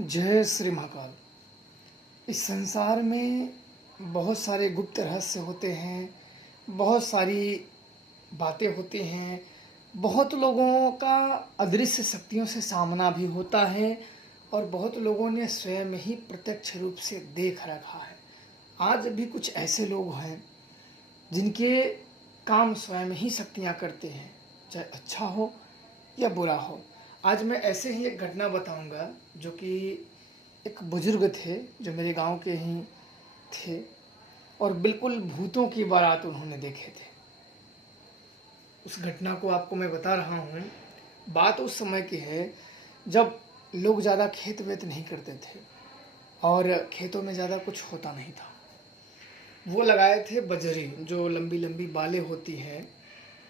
जय श्री महाकाल। इस संसार में बहुत सारे गुप्त रहस्य होते हैं, बहुत सारी बातें होती हैं, बहुत लोगों का अदृश्य शक्तियों से सामना भी होता है और बहुत लोगों ने स्वयं ही प्रत्यक्ष रूप से देख रखा है। आज भी कुछ ऐसे लोग हैं जिनके काम स्वयं ही शक्तियाँ करते हैं, चाहे अच्छा हो या बुरा हो। आज मैं ऐसे ही एक घटना बताऊंगा जो कि एक बुजुर्ग थे जो मेरे गांव के ही थे और बिल्कुल भूतों की बारात उन्होंने देखे थे। उस घटना को आपको मैं बता रहा हूँ। बात उस समय की है जब लोग ज़्यादा खेत वेत नहीं करते थे और खेतों में ज़्यादा कुछ होता नहीं था। वो लगाए थे बजरी, जो लंबी लंबी बालें होती हैं,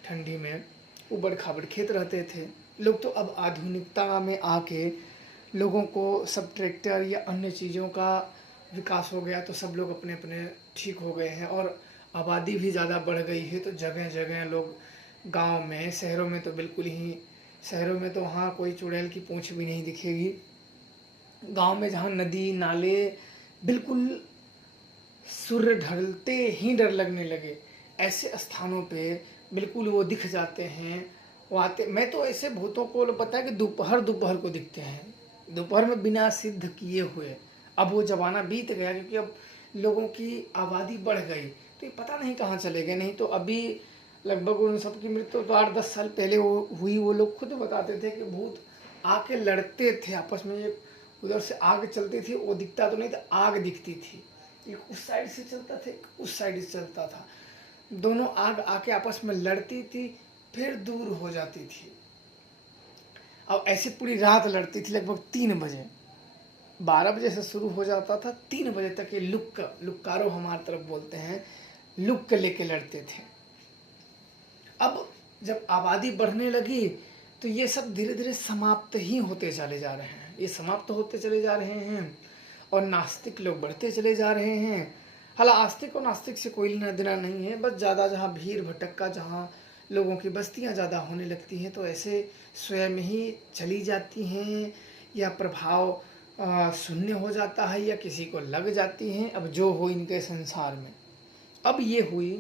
ठंडी में उबड़ खाबड़ खेत रहते थे। लोग तो अब आधुनिकता में आके लोगों को सब ट्रैक्टर या अन्य चीज़ों का विकास हो गया, तो सब लोग अपने अपने ठीक हो गए हैं और आबादी भी ज़्यादा बढ़ गई है। तो जगह जगह लोग गांव में, शहरों में तो बिल्कुल ही, शहरों में तो वहाँ कोई चुड़ैल की पूँछ भी नहीं दिखेगी। गांव में जहाँ नदी नाले बिल्कुल सूर्य ढलते ही डर लगने लगे, ऐसे स्थानों पे बिल्कुल वो दिख जाते हैं। वो आते, मैं तो ऐसे भूतों को पता है कि दोपहर दोपहर को दिखते हैं, दोपहर में बिना सिद्ध किए हुए। अब वो ज़माना बीत गया क्योंकि अब लोगों की आबादी बढ़ गई, तो ये पता नहीं कहाँ चले गए। नहीं तो अभी लगभग उन सबकी मृत्यु तो 8-10 साल पहले वो हुई। वो लोग खुद बताते थे कि भूत आके लड़ते थे आपस में। एक उधर से आग चलती थी, वो दिखता तो नहीं था, आग दिखती थी। एक उस साइड से चलता था, एक उस साइड से चलता था, दोनों आग आके आपस में लड़ती थी, फिर दूर हो जाती थी। अब ऐसे पूरी रात लड़ती थी, लगभग 3 बजे, 12 बजे से शुरू हो जाता था, 3 बजे तक ये लुक्कारो हमारी तरफ बोलते हैं, लुक्क लेके लड़ते थे। अब जब आबादी बढ़ने लगी तो ये सब धीरे धीरे समाप्त ही होते चले जा रहे हैं, ये समाप्त होते चले जा रहे हैं और नास्तिक लोग बढ़ते चले जा रहे हैं। हालांकि आस्तिक और नास्तिक से कोई लेना देना नहीं है, बस ज़्यादा जहाँ भीड़ भटक्का, जहाँ लोगों की बस्तियाँ ज़्यादा होने लगती हैं तो ऐसे स्वयं ही चली जाती हैं, या प्रभाव शून्य हो जाता है, या किसी को लग जाती हैं। अब जो हो इनके संसार में, अब ये हुई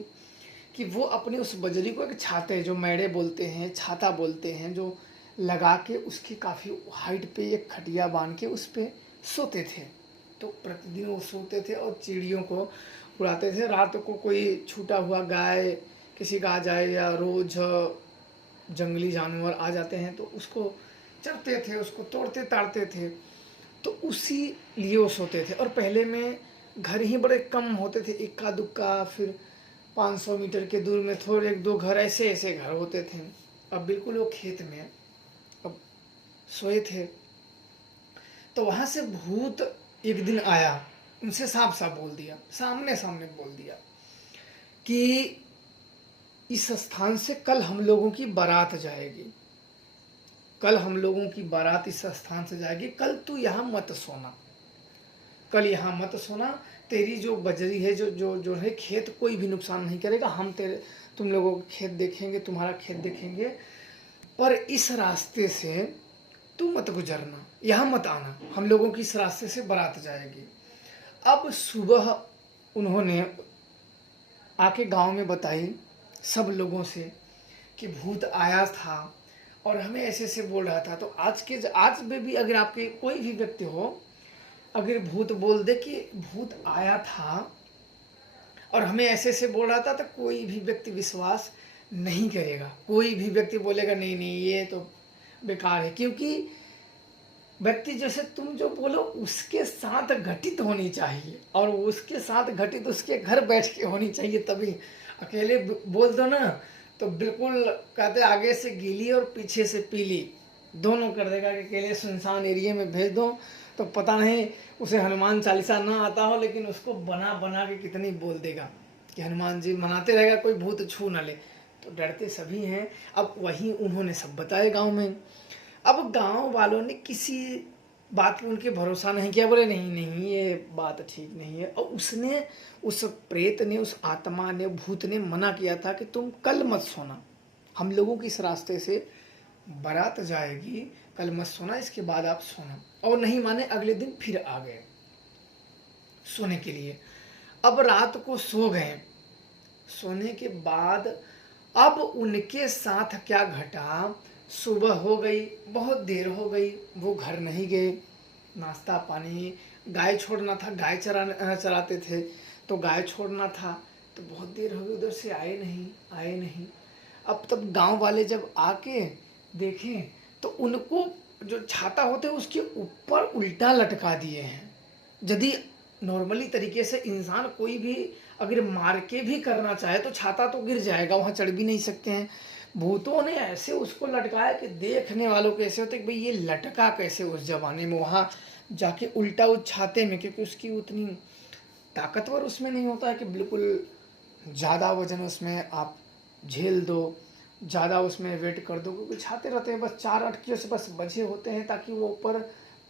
कि वो अपनी उस बजरी को एक छाते, जो मैड़े बोलते हैं, छाता बोलते हैं, जो लगा के उसकी काफ़ी हाइट पे एक खटिया बांध के उस पर सोते थे। तो प्रतिदिन वो सोते थे और चिड़ियों को उड़ाते थे। रात को कोई छूटा हुआ गाय किसी का आ जाए या रोज जंगली जानवर आ जाते हैं तो उसको चरते थे, उसको तोड़ते ताड़ते थे। तो उसी लिए वो सोते थे। और पहले में घर ही बड़े कम होते थे, इक्का दुक्का, फिर 500 मीटर के दूर में थोड़े 1-2 घर, ऐसे ऐसे घर होते थे। अब बिल्कुल वो खेत में अब सोए थे तो वहाँ से भूत एक दिन आया, उनसे साफ साफ बोल दिया, सामने सामने बोल दिया कि इस स्थान से कल हम लोगों की बारात जाएगी, कल हम लोगों की बारात इस स्थान से जाएगी, कल तू यहाँ मत सोना, कल यहाँ मत सोना। तेरी जो बजरी है, जो जो जो है, खेत कोई भी नुकसान नहीं करेगा, हम तुम लोगों का खेत देखेंगे, तुम्हारा खेत देखेंगे, पर इस रास्ते से तू मत गुजरना, यहाँ मत आना, हम लोगों की इस रास्ते से बारात जाएगी। अब सुबह उन्होंने आके गांव में बताई सब लोगों से कि भूत आया था और हमें ऐसे ऐसे बोल रहा था। तो आज में भी अगर आपके कोई भी व्यक्ति हो, अगर भूत बोल दे कि भूत आया था और हमें ऐसे ऐसे बोल रहा था, तो कोई भी व्यक्ति विश्वास नहीं करेगा। कोई भी व्यक्ति बोलेगा नहीं नहीं ये तो बेकार है, क्योंकि व्यक्ति जैसे तुम जो बोलो उसके साथ घटित होनी चाहिए, और उसके साथ घटित उसके घर बैठ के होनी चाहिए। तभी अकेले बोल दो ना तो बिल्कुल कहते आगे से गीली और पीछे से पीली दोनों कर देगा। कि अकेले सुनसान एरिया में भेज दो तो पता नहीं उसे हनुमान चालीसा ना आता हो, लेकिन उसको बना बना के कितनी बोल देगा कि हनुमान जी मनाते रहेगा, कोई भूत छू ना ले। तो डरते सभी हैं। अब वही उन्होंने सब बताया गाँव में। अब गांव वालों ने किसी बात पे उनके भरोसा नहीं किया, बोले नहीं नहीं ये बात ठीक नहीं है। और उसने, उस प्रेत ने, उस आत्मा ने, भूत ने मना किया था कि तुम कल मत सोना, हम लोगों की इस रास्ते से बारात जाएगी, कल मत सोना, इसके बाद आप सोना। और नहीं माने, अगले दिन फिर आ गए सोने के लिए। अब रात को सो गए। सोने के बाद अब उनके साथ क्या घटा, सुबह हो गई, बहुत देर हो गई, वो घर नहीं गए। नाश्ता पानी, गाय छोड़ना था, गाय चराते थे, तो गाय छोड़ना था, तो बहुत देर हो गई, उधर से आए नहीं। अब तब गांव वाले जब आके देखें तो उनको जो छाता होते हैं उसके ऊपर उल्टा लटका दिए हैं। यदि नॉर्मली तरीके से इंसान कोई भी अगर मार के भी करना चाहे तो छाता तो गिर जाएगा, वहाँ चढ़ भी नहीं सकते हैं। भूतों ने ऐसे उसको लटकाया कि देखने वालों को ऐसे होते कि भाई ये लटका कैसे उस जमाने में वहाँ जाके उल्टा उस छाते में, क्योंकि उसकी उतनी ताकतवर उसमें नहीं होता है कि बिल्कुल ज़्यादा वजन उसमें आप झेल दो, ज़्यादा उसमें वेट कर दो, क्योंकि छाते रहते हैं बस 4 अटकियों से बस बचे होते हैं ताकि वो ऊपर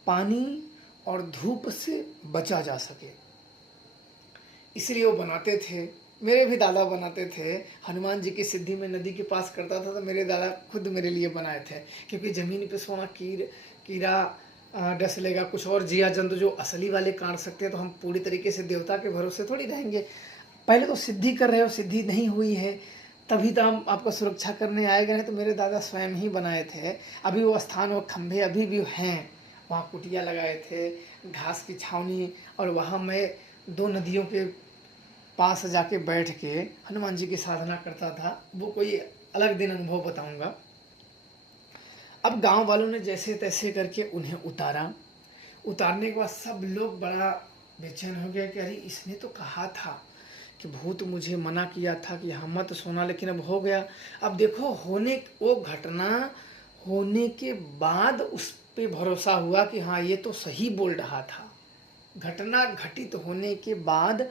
पानी और धूप से बचा जा सके, इसलिए वो बनाते थे। मेरे भी दादा बनाते थे। हनुमान जी की सिद्धि में नदी के पास करता था तो मेरे दादा खुद मेरे लिए बनाए थे, क्योंकि ज़मीन पे सोना कीड़ा डस लेगा, कुछ और जिया जंतु जो असली वाले काट सकते हैं, तो हम पूरी तरीके से देवता के भरोसे थोड़ी रहेंगे। पहले तो सिद्धि कर रहे हो, सिद्धि नहीं हुई है, तभी तो हम आपको सुरक्षा करने आएगा। नहीं तो मेरे दादा स्वयं ही बनाए थे। अभी वो स्थान, वो खंभे अभी भी हैं, वहाँ कुटिया लगाए थे, घास की छावनी, और वहाँ मैं 2 नदियों के पास जाके बैठ के हनुमान जी की साधना करता था। वो कोई अलग दिन अनुभव बताऊंगा। अब गांव वालों ने जैसे तैसे करके उन्हें उतारने के बाद सब लोग बड़ा बेचैन हो गया कि अरे इसने तो कहा था कि भूत मुझे मना किया था कि यहाँ मत सोना, लेकिन अब हो गया। अब देखो, वो घटना होने के बाद उस पे भरोसा हुआ कि हाँ ये तो सही बोल रहा था। घटना घटित होने के बाद,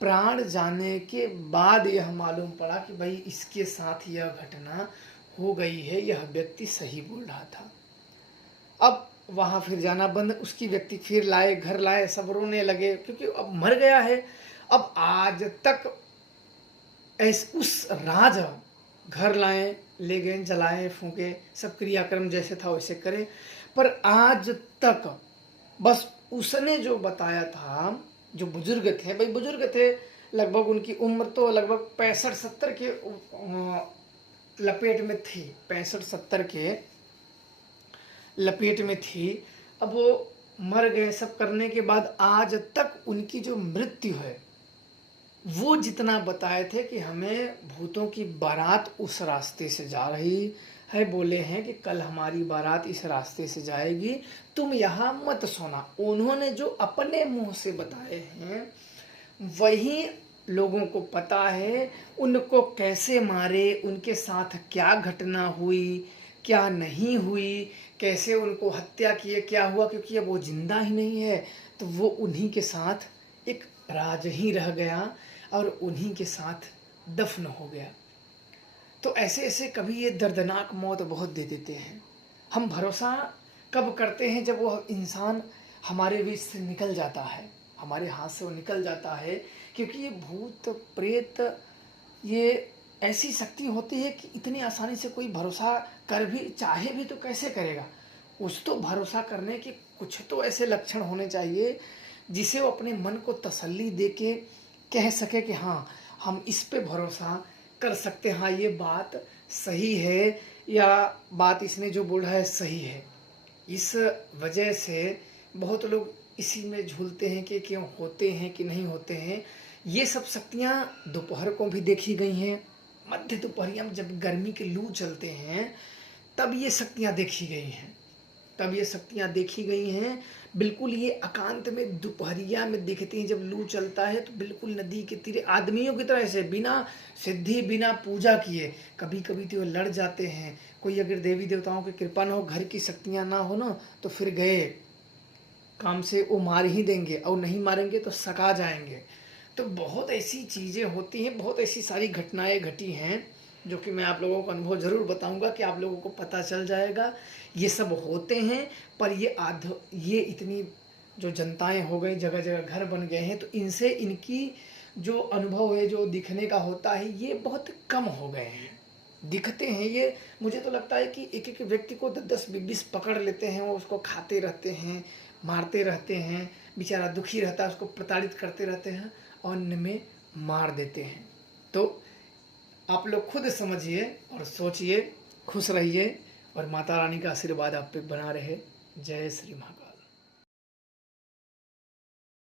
प्राण जाने के बाद यह मालूम पड़ा कि भाई इसके साथ यह घटना हो गई है, यह व्यक्ति सही बोल रहा था। अब वहाँ फिर जाना बंद, उसकी व्यक्ति फिर लाए, घर लाए, सब रोने लगे क्योंकि अब मर गया है। अब आज तक उस राज घर लाए, ले गए, जलाए, फूके, सब क्रियाक्रम जैसे था वैसे करें, पर आज तक बस उसने जो बताया था, जो बुजुर्ग थे, भाई बुजुर्ग थे, लगभग उनकी उम्र तो लगभग 65-70 के लपेट में थी, 65-70 के लपेट में थी। अब वो मर गए, सब करने के बाद आज तक उनकी जो मृत्यु है, वो जितना बताए थे कि हमें भूतों की बारात उस रास्ते से जा रही है, बोले हैं कि कल हमारी बारात इस रास्ते से जाएगी, तुम यहाँ मत सोना। उन्होंने जो अपने मुंह से बताए हैं वही लोगों को पता है, उनको कैसे मारे, उनके साथ क्या घटना हुई, क्या नहीं हुई, कैसे उनको हत्या किए, क्या हुआ, क्योंकि अब वो जिंदा ही नहीं है, तो वो उन्हीं के साथ एक राज ही रह गया और उन्हीं के साथ दफन हो गया। तो ऐसे ऐसे कभी ये दर्दनाक मौत बहुत दे देते हैं। हम भरोसा कब करते हैं, जब वो इंसान हमारे बीच से निकल जाता है, हमारे हाथ से वो निकल जाता है, क्योंकि ये भूत प्रेत ये ऐसी शक्ति होती है कि इतनी आसानी से कोई भरोसा कर भी चाहे भी तो कैसे करेगा। उस तो भरोसा करने के कुछ तो ऐसे लक्षण होने चाहिए जिसे वो अपने मन को तसल्ली दे के कह सके कि हाँ हम इस पे भरोसा कर सकते हैं, हाँ ये बात सही है या बात इसने जो बोला है सही है। इस वजह से बहुत लोग इसी में झूलते हैं कि क्यों होते हैं कि नहीं होते हैं। ये सब शक्तियाँ दोपहर को भी देखी गई हैं, मध्य दोपहरिया में जब गर्मी के लू चलते हैं तब ये शक्तियाँ देखी गई हैं, बिल्कुल ये एकांत में दोपहरिया में दिखती हैं। जब लू चलता है तो बिल्कुल नदी के तीरे आदमियों की तरह से बिना सिद्धि बिना पूजा किए, कभी कभी तो लड़ जाते हैं। कोई अगर देवी देवताओं की कृपा ना हो, घर की शक्तियाँ ना हो ना, तो फिर गए काम से वो मार ही देंगे, और नहीं मारेंगे तो सका जाएंगे। तो बहुत ऐसी चीज़ें होती हैं, बहुत ऐसी सारी घटनाएं घटी हैं जो कि मैं आप लोगों को अनुभव ज़रूर बताऊंगा कि आप लोगों को पता चल जाएगा ये सब होते हैं। पर ये इतनी जो जनताएं हो गई, जगह जगह घर बन गए हैं, तो इनसे इनकी जो अनुभव है, जो दिखने का होता है, ये बहुत कम हो गए हैं। दिखते हैं ये, मुझे तो लगता है कि एक एक व्यक्ति को 10-10 20-20 पकड़ लेते हैं, वो उसको खाते रहते हैं, मारते रहते हैं, बेचारा दुखी रहता है, उसको प्रताड़ित करते रहते हैं और अंत में मार देते हैं। तो आप लोग खुद समझिए और सोचिए, खुश रहिए और माता रानी का आशीर्वाद आप पे बना रहे। जय श्री महाकाल।